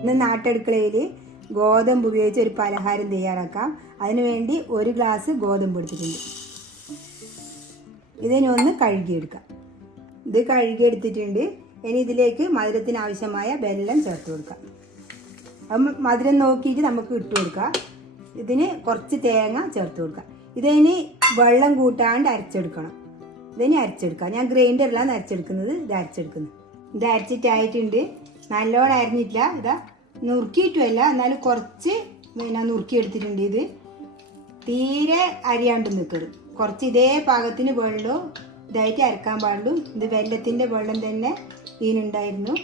ഇന്ന് നാട്ടടുക്കളയിൽ ഗോതമ്പ് ഉപയോഗിച്ച് ഒരു പലഹാരം തയ്യാറാക്കാം. അതിനുവേണ്ടി ഒരു ഗ്ലാസ് ഗോതമ്പ് എടുത്തിട്ടുണ്ട്. ഇതിനെ ഒന്ന് കഴുകിയെടുക്കാം. ഇത് കഴുകിയെടുത്തിട്ടുണ്ട്. ഇനി ഇതിലേക്ക് മധുരത്തിന് ആവശ്യമായ വെല്ലം ചേർത്ത് കൊടുക്കാം. അപ്പം മധുരം നോക്കിയിട്ട് നമുക്ക് ഇട്ട് കൊടുക്കാം. ഇതിന് കുറച്ച് തേങ്ങ ചേർത്ത് കൊടുക്കാം. ഇതിന് വെള്ളം കൂട്ടാണ്ട് അരച്ചെടുക്കണം. ഇതിന് അരച്ചെടുക്കാം. ഞാൻ ഗ്രൈൻഡറിലാണ് അരച്ചെടുക്കുന്നത്. ഇത് അരച്ചെടുക്കുന്നത്. ഇത് അരച്ചിട്ടായിട്ടുണ്ട്. നല്ലോണം അരിഞ്ഞിട്ടില്ല. ഇതാ നുറുക്കിയിട്ടുമല്ല. എന്നാലും കുറച്ച് പിന്നെ നുറുക്കി എടുത്തിട്ടുണ്ട് ഇത്. തീരെ അരിയാണ്ട് നിൽക്കരുത് കുറച്ച് ഇതേ പാകത്തിന് വെള്ളവും ഇതായിട്ട് അരക്കാൻ പാടുള്ളൂ. ഇത് വെള്ളത്തിന്റെ വെള്ളം തന്നെ ഇതിനുണ്ടായിരുന്നു.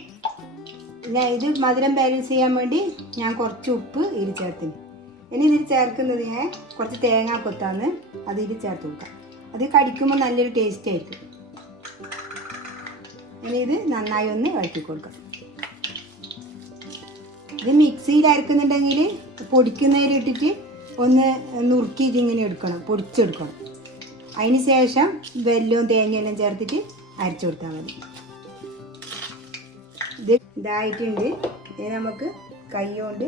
ഞാൻ ഇത് മധുരം ബാലൻസ് ചെയ്യാൻ വേണ്ടി ഞാൻ കുറച്ച് ഉപ്പ് ഇതിൽ ചേർത്തിന് ഇനി ഇതിൽ ചേർക്കുന്നത് ഞാൻ കുറച്ച് തേങ്ങാ കൊത്താന്ന് അത് ഇതിൽ ചേർത്ത് കൊടുക്കാം. അത് കടിക്കുമ്പോൾ നല്ലൊരു ടേസ്റ്റ് ആയിരിക്കും. ഇനി ഇത് നന്നായി ഒന്ന് ഇളക്കി കൊടുക്കാം. ഇത് മിക്സിയിൽ അരക്കുന്നുണ്ടെങ്കിൽ പൊടിക്കുന്നതിൽ ഇട്ടിട്ട് ഒന്ന് നുറുക്കിയിട്ട് ഇങ്ങനെ എടുക്കണം പൊടിച്ചെടുക്കണം. അതിന് ശേഷം വെല്ലവും തേങ്ങയെല്ലാം ചേർത്തിട്ട് അരച്ചു കൊടുത്താൽ മതി. ഇത് ഇതായിട്ടുണ്ട്. ഇത് നമുക്ക് കൈ കൊണ്ട്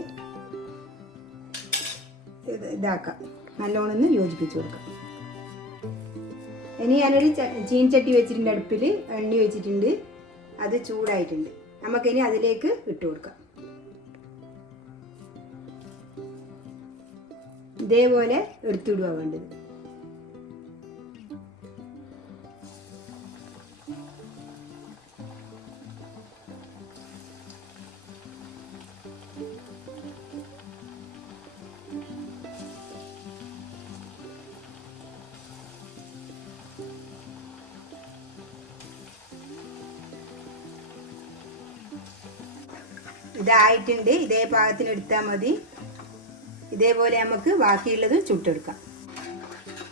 ഇത് ഇതാക്കാം. നല്ലോണം യോജിപ്പിച്ച് കൊടുക്കാം. ഇനി ഞാനൊരു ചീൻചട്ടി വെച്ചിട്ടുണ്ട് അടുപ്പിൽ എണ്ണ വെച്ചിട്ടുണ്ട്. അത് ചൂടായിട്ടുണ്ട്. നമുക്കിനി അതിലേക്ക് ഇട്ട് കൊടുക്കാം. ഇതേപോലെ എടുത്തിടുക വേണ്ടത്. ഇതായിട്ടുണ്ട്. ഇതേ പാകത്തിന് എടുത്താൽ മതി. ഇതേപോലെ നമുക്ക് ബാക്കിയുള്ളത് ചുട്ടെടുക്കാം.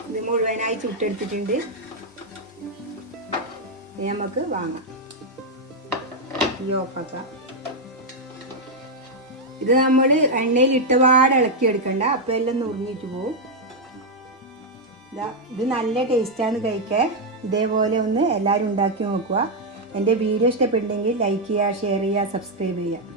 ഇത് മുഴുവനായി ചുട്ടെടുത്തിട്ടുണ്ട്. നമുക്ക് വാങ്ങാം. ഈ ഓഫാക്കാം. ഇത് നമ്മൾ എണ്ണയിൽ ഇട്ടപാട് ഇളക്കി എടുക്കണ്ട അപ്പം എല്ലാം നുറിഞ്ഞിട്ട് പോവും. ഇത് നല്ല ടേസ്റ്റാണ് കഴിക്കാൻ. ഇതേപോലെ ഒന്ന് എല്ലാവരും ഉണ്ടാക്കി നോക്കുക. എന്റെ വീഡിയോ ഇഷ്ടപ്പെട്ടെങ്കിൽ ലൈക്ക് ചെയ്യുക ഷെയർ ചെയ്യുക സബ്സ്ക്രൈബ് ചെയ്യുക.